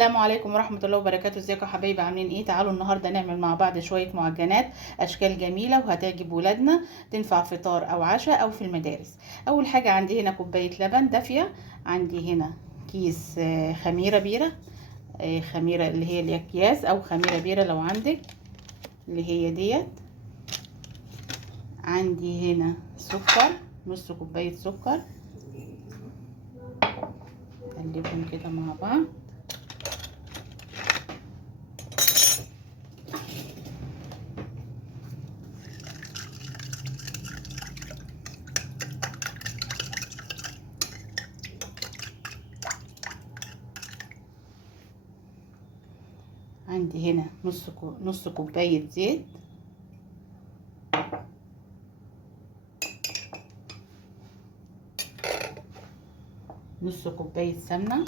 السلام عليكم ورحمة الله وبركاته. ازيكم يا حبايبي؟ عاملين ايه؟ تعالوا النهاردة نعمل مع بعض شوية معجنات اشكال جميلة وهتعجب ولادنا، تنفع فطار او عشاء او في المدارس. اول حاجة عندي هنا كوباية لبن دافية، عندي هنا كيس خميرة بيرة، خميرة اللي هي الاكياس او خميرة بيرة لو عندك اللي هي ديت. عندي هنا سكر، نص كوباية سكر، نقلبهم كده مع بعض. عندي هنا نص كوباية زيت، نص كوباية سمنة،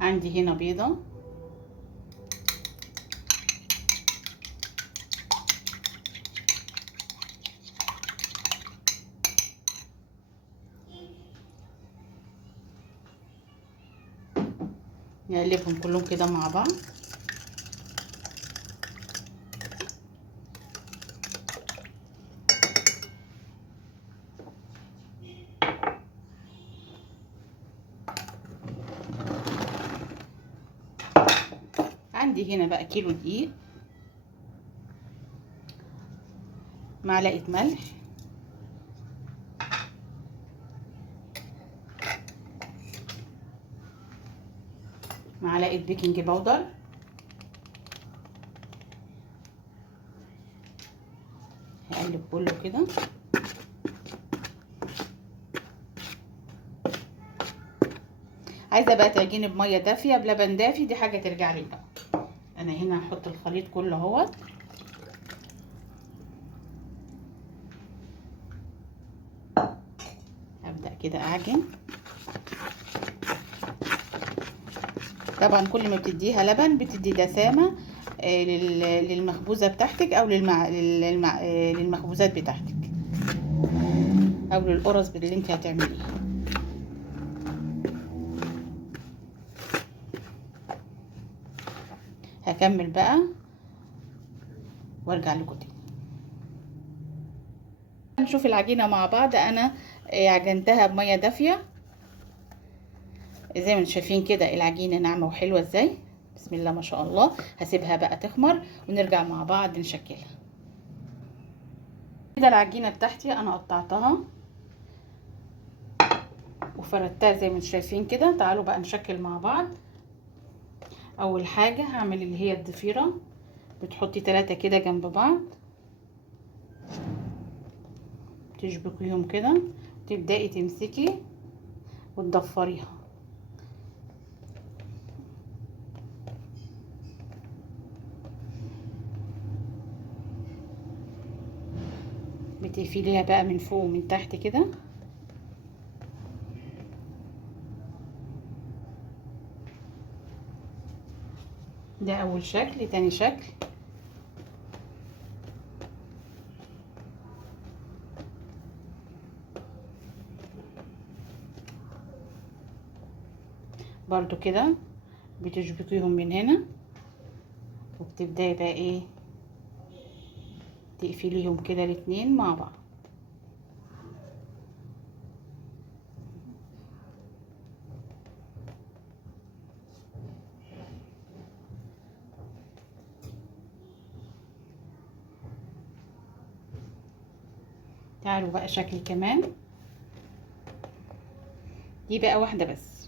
عندي هنا بيضة، نقلبهم كلهم كده مع بعض. عندي هنا بقى كيلو دقيق، معلقة ملح، معلقة بيكنج باودر، هقلب كله كده. عايزه بقى تعجني بميه دافيه بلبن دافي، دي حاجه ترجع لك بقى. انا هنا هحط الخليط كله اهوت، هبدا كده اعجن. طبعا كل ما بتديها لبن بتدي دسامه للمخبوزه بتاعتك او للمخبوزات بتاعتك او للقرص اللي انت هتعمليها. هكمل بقى وارجع لكم تاني نشوف العجينه مع بعض. انا عجنتها بميه دافيه زي ما انتم شايفين كده، العجينه ناعمه وحلوه ازاي، بسم الله ما شاء الله. هسيبها بقى تخمر ونرجع مع بعض نشكلها. كده العجينه بتاعتي انا قطعتها وفردتها زي ما انتم شايفين كده. تعالوا بقى نشكل مع بعض. اول حاجه هعمل اللي هي الضفيره، بتحطي 3 كده جنب بعض، تشبكيهم كده، تبداي تمسكي وتضفريها. بتقفليها بقى من فوق ومن تحت كده. ده اول شكل. تاني شكل برضو كده، بتشبكيهم من هنا وبتبداي بقى ايه تقفليهم كده الاتنين مع بعض. تعالوا بقى شكل كمان، دي بقى واحدة بس.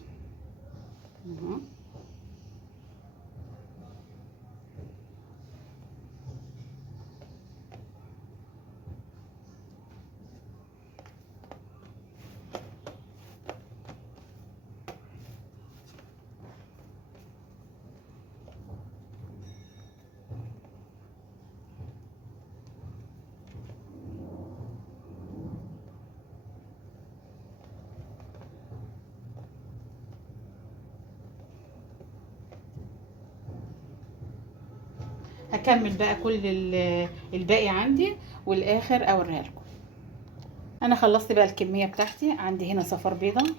هكمل بقى كل الباقي عندي والاخر اوريها لكم. انا خلصت بقى الكميه بتاعتي. عندي هنا صفار بيضه،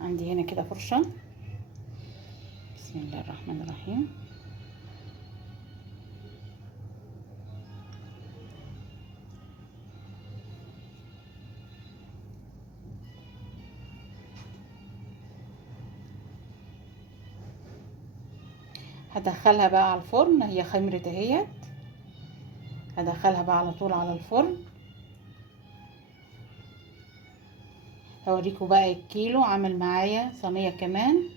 عندي هنا كده فرشه. بسم الله الرحمن الرحيم. هدخلها بقى على الفرن، هي خمرت اهيت. هدخلها بقى على طول على الفرن. هوريكم بقى الكيلو عمل معايا صينيه كمان.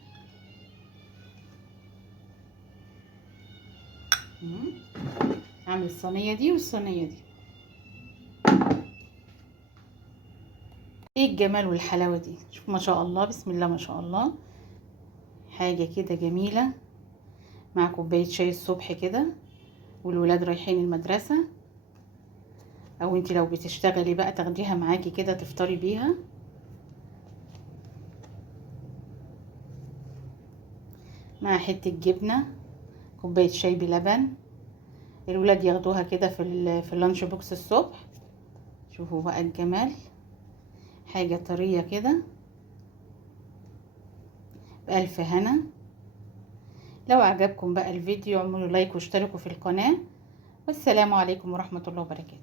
عامل الصينيه دي والصينيه دي. ايه الجمال والحلاوه دي! شوف ما شاء الله، بسم الله ما شاء الله. حاجه كده جميله مع كوبايه شاي الصبح كده والولاد رايحين المدرسه، او انتي لو بتشتغلي بقى تاخديها معاكي كده تفطري بيها. مع حته جبنه، كوبايه شاي بلبن. الولاد ياخدوها كده في اللانش بوكس الصبح. شوفوا بقى الجمال، حاجه طريه كده بألف هنا. لو عجبكم بقى الفيديو اعملوا لايك واشتركوا في القناه، والسلام عليكم ورحمه الله وبركاته.